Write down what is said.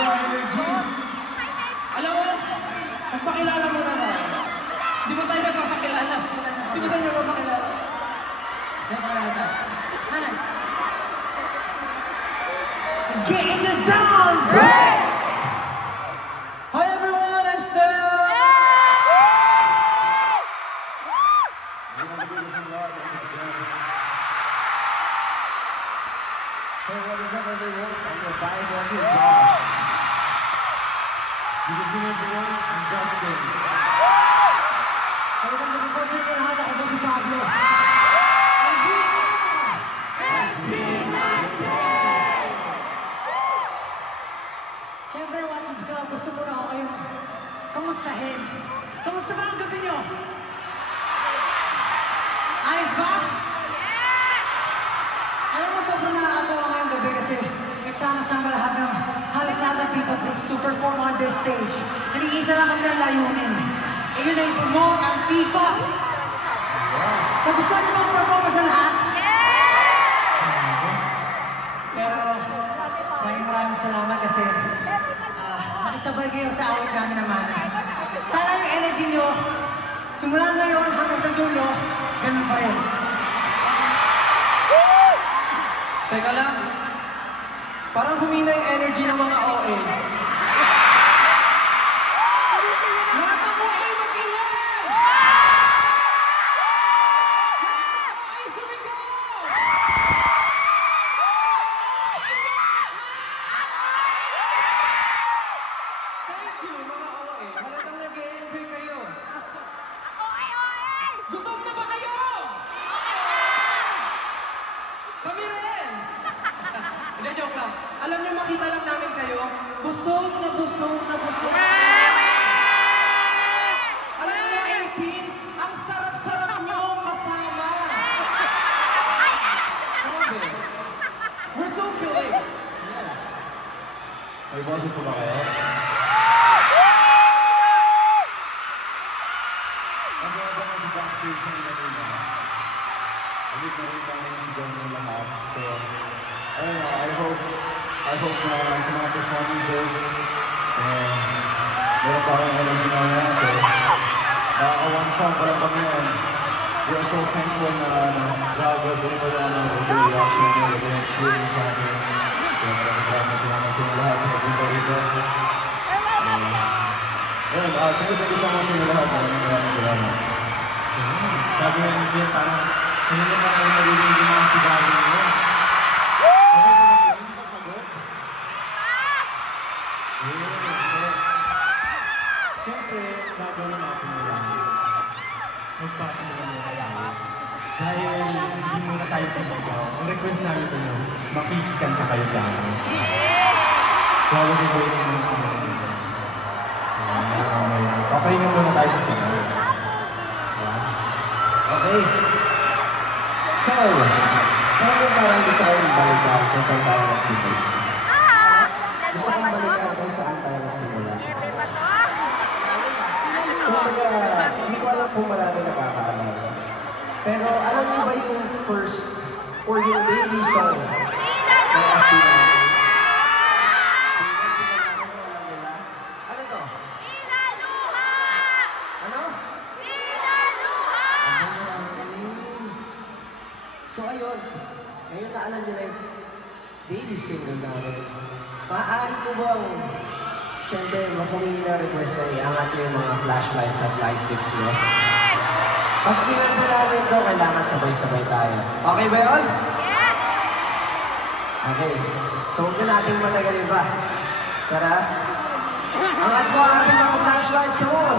Bagong energy. Alam mo, mas pakilala mo na nga. Di ba tayo nagpapakilala? Di ba tayo nagpapakilala? Saan pakilala tayo? Hanay. Get in the zone, bro! Hi everyone, I'm Stella! Hey, what is up everyone? I'm your bias walker, Josh. Good evening everyone, I'm Justin. Hey, magandang po sa inyo lahat, ako po si Pablo. Siyempre, Watson's Club, gusto mo na ako kayong kamustahin. Kamusta ba ang gabi nyo? Ayos ba? Alam mo, sobrang nakakatawa ngayong gabi kasi nagsama-sama halos lahat ng people groups to perform on this stage. Nag-iisa lang kami ng layunin. Eh yun ay promote ang P-pop. Nagustuhan niyo ba ang performance sa lahat? Pero maraming salamat kasi nakisabay kayo sa awit namin naman. Sana yung energy nyo, simula ngayon hanggang sa dulo, ganun pa rin. Teka lang. Parang humina yung energy ng mga OA. Lahat ng OA mag-iwan! Lahat ng OA sumigaw! Thank you, mga OA. Halatang nag-e-enjoy kayo. Gutom na ba kayo? Kami rin! Hindi, joke lang. Alam niyo, makita lang namin kayo, busog na busog na busog. Alam niyo, 18, ang sarap-sarap niyo kasama. Grabe. We're so killing. May boses pa ba kayo? Kasi habang nasa backstage kami na rin ulit na rin kami yung sigaw ng lahat. So, I don't know, I hope na sa mga performances, meron pa kayong energy na yan. So, one song pa lang kami and we are so thankful na grabe, binibala na yung reaction niyo, yung experience sa akin. Kaya maraming salamat sa inyo lahat sa pagpunta rito. Ayun, thank you so much sa inyo lahat. Maraming salamat. Sabi nga niyo, parang hindi naman kayo narinig yung mga sigawan niyo. Okay ba kayo? Hindi ba pagod? Siyempre, gagawin natin nila. Magpapagawa nila tayo. Dahil hindi muna tayo sisigaw. Ang request namin sa inyo, makikikanta kayo sa amin. Huwag na gawin mo yung kamay nito. Okay na muna tayo sa sigaw. Okay. So, kaya parang gusto kong balikan kung saan tayo nagsimula. Gusto kong balikan kung saan tayo nagsimula. Kumbaga, hindi ko alam kung marami nakakaalam. Pero alam niyo ba yung first or yung debut song ng SB natin? Ano to? Ano? So ayun, ngayon na alam niyo na yung debut single namin. Maaari ko bang, siyempre, makumingi na request na iangat niyo yung mga flashlights at light sticks niyo? Pag kinanta namin ito, kailangan sabay-sabay tayo. Okay ba yun? Yes! Okay. So huwag na natin matagalin pa. Tara. Angat po ang ating mga flashlights. Come on!